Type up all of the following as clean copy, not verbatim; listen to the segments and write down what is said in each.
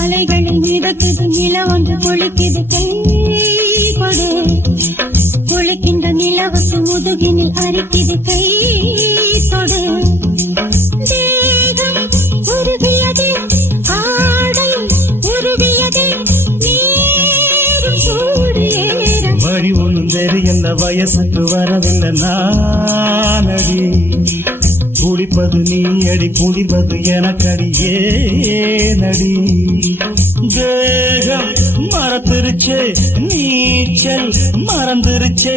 அலைகளில் மிதக்குது நில ஒன்று குளிக்குது கை கொடு குளிக்கின்ற நிலவுக்கு முதுகினில் அரிக்குது கை தொடு தேகம் உருவியது ஆடை உருவியது நீரும் சூடு ஏற வழி ஒன்றும் தெரியல வயசுக்கு வரவில்லை நானடி குளிப்பது நீ அடி குளிர்வது எனக்கடி ஏனடி தேகம் மறந்துருச்சே நீச்சல் மறந்துருச்சே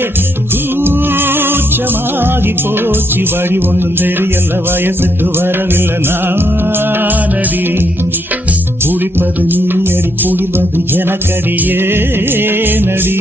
கூச்சமாகி போச்சு வழி ஒன்றும் தெரியல வயசுக்கு வரவில்லை நானடி குளிப்பது நீ அடி குளிர்வது எனக்கடி ஏனடி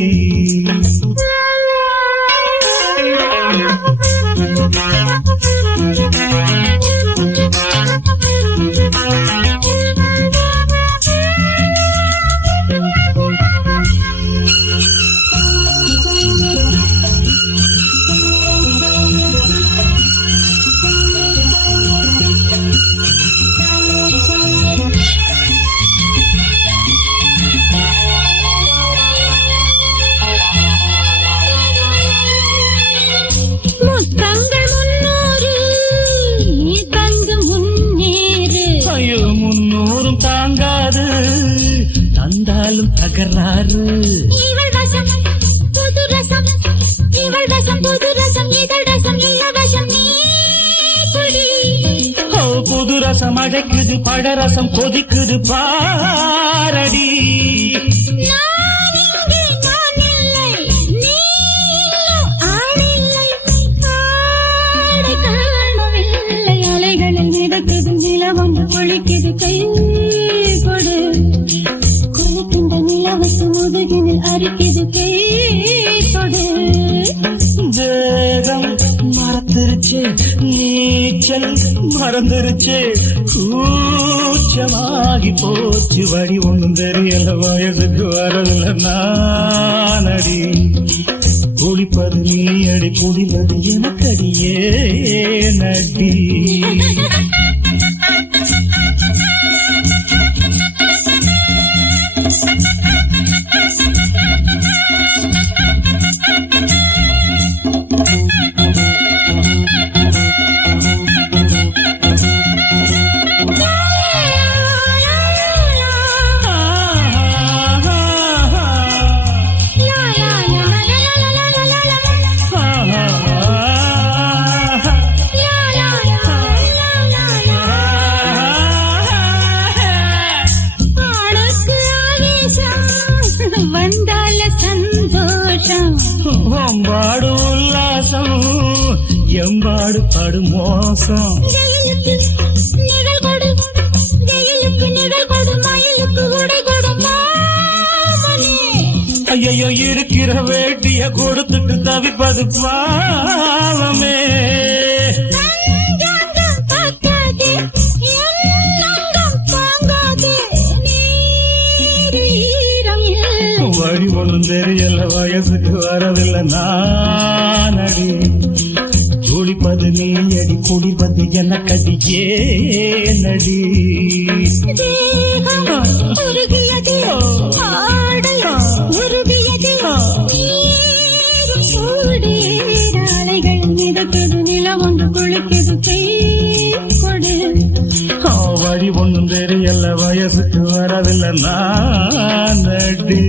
தாங்காது தந்தாலும் தகராறு இவள் வசம் புது ரசம் இவள் வசம் புது ரசம் இதழ் ரசம் இளவசம் நீ குடி புது ரசம் அழைக்குது பழரசம் கொதிக்குது பாரடி குளிக்குது கை கொடு குளிக்கின்ற நிலவுக்கு முதுகினில் அரிக்குது கை கொடு தேகம் மறந்துருச்சு நீச்சல் மறந்துருச்சு கூச்சமாகி போச்சு வழி ஒன்றும் தெரியல வயசுக்கு வரவில்லை நானடி குளிப்பது நீ அடி குளிவது எனக்கடியே நடி வந்தால சந்தோஷம் ஒம்பாடு உல்லாசம் எம்பாடு படு மோசம் நிழல் கொடு வெயிலுக்கு நிழல் கொடு மயிலுக்கு உடை கொடு ஐயோ இருக்கிற வேட்டிய கொடுத்துட்டு தவிப்பது பாவமே வழி ஒன்றும் தெரியல வயசுக்கு வரவில்லை நானடி குளிப்பது நீ அடி குளிப்பது எனக்கடி ஏனடி உருகியது ஆடை உருகியது சூடு அலைகள் மிதக்குது நிலம் ஒன்று குளிக்குது கை கொடு வழி ஒன்றும் தெரியல வயசுக்கு வரவில்லை நானடி